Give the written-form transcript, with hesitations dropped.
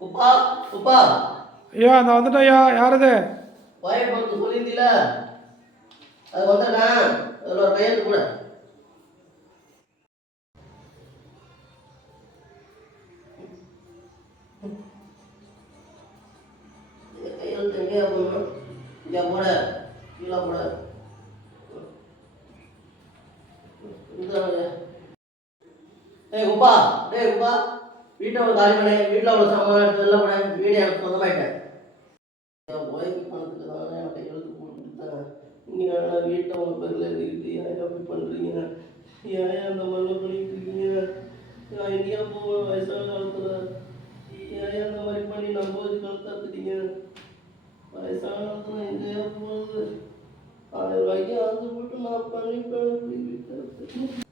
உப்பா உப்பா ஐயா நான் வந்துட்டேன் ஐயா. யார் அது? வாயை பார்த்து சொல்லியிருந்தீல அது வந்துடுறேன். அதில் ஒரு கையெழுத்து கூட. கையெழுத்து எங்கேயா போடணும்? இங்கே போட, கீழே போட. டேய் உப்பா, டேய் உப்பா, வீட்டை ஒரு காலி பண்ணி வீட்டில் அவ்வளோ சாமான எடுத்து வெளில போனேன். வீடு எனக்கு சொந்தமாயிட்டேன். என் ஒய்ஃபு பணத்துக்கு தான் எனக்கு எழுத்து போட்டு கொடுத்தேன். நீங்கள் வீட்டை உங்கள் பேரில் எழுதிக்கிட்டு ஏன் அப்படி பண்ணுறீங்க? ஏன் அந்த மாதிரிலாம் பண்ணிக்கிட்டு இருக்கீங்க? நான் எங்கேயா போவேன் வயசான காலத்தில்? ஏன் அந்த மாதிரி பண்ணி நம்ம ஒரு கழுத்தாத்துட்டீங்க? வயசான காலத்தில் எங்கேயா போகுது? 1000 ரூபாய்க்கு ஆசைப்பட்டு நான் பண்ணிட்டேன்.